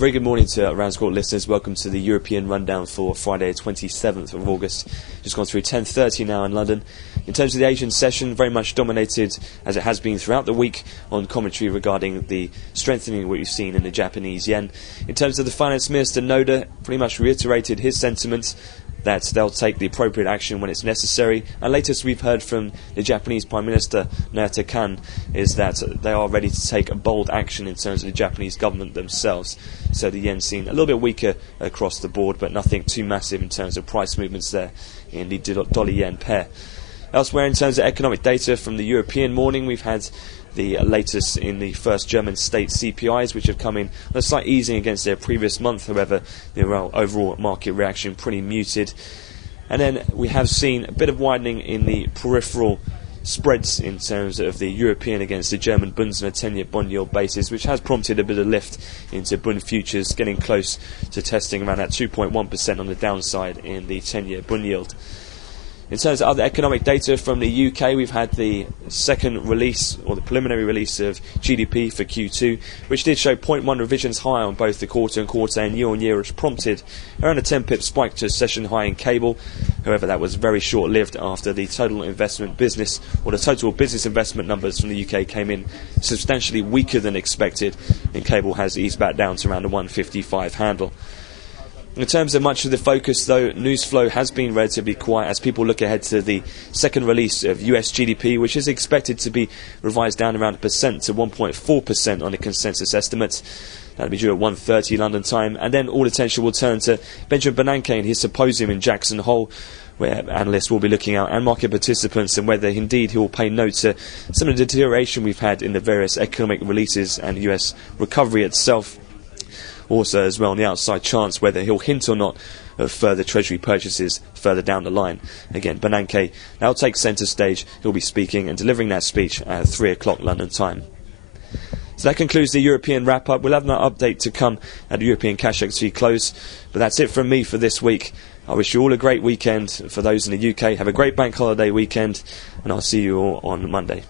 Very good morning to RANsquawk listeners. Welcome to the European rundown for Friday 27th of August. Just gone through 10:30 now in London. In terms of the Asian session, very much dominated, as it has been throughout the week, on commentary regarding the strengthening what we've seen in the Japanese yen. In terms of the Finance Minister, Noda pretty much reiterated his sentiments that they'll take the appropriate action when it's necessary. And latest we've heard from the Japanese Prime Minister, Naoto Kan, is that they are ready to take a bold action in terms of the Japanese government themselves. So the yen seen a little bit weaker across the board, but nothing too massive in terms of price movements there in the dollar-yen pair. Elsewhere, in terms of economic data from the European morning, we've had the latest in the first German state CPIs, which have come in on a slight easing against their previous month. However, the overall market reaction pretty muted. And then we have seen a bit of widening in the peripheral spreads in terms of the European against the German Bunds on a 10-year bond yield basis, which has prompted a bit of lift into Bund futures, getting close to testing around that 2.1% on the downside in the 10-year bond yield. In terms of other economic data from the UK, we've had the second release, or the preliminary release of GDP for Q2, which did show 0.1 revisions higher on both the quarter-on-quarter and year-on-year, which prompted around a 10-pip spike to a session high in cable. However, that was very short-lived after the total business investment numbers from the UK came in substantially weaker than expected, and cable has eased back down to around the 155 handle. In terms of much of the focus, though, news flow has been relatively quiet as people look ahead to the second release of US GDP, which is expected to be revised down around 1% to 1.4% on the consensus estimates. That'll be due at 1:30 London time, and then all attention will turn to Benjamin Bernanke and his symposium in Jackson Hole, where analysts will be looking out, and market participants, and whether indeed he will pay note to some of the deterioration we've had in the various economic releases and US recovery itself. Also, as well, on the outside chance whether he'll hint or not of further Treasury purchases further down the line. Again, Bernanke now takes centre stage. He'll be speaking and delivering that speech at 3 o'clock London time. So that concludes the European wrap-up. We'll have an update to come at the European cash equity close. But that's it from me for this week. I wish you all a great weekend. For those in the UK, have a great bank holiday weekend, and I'll see you all on Monday.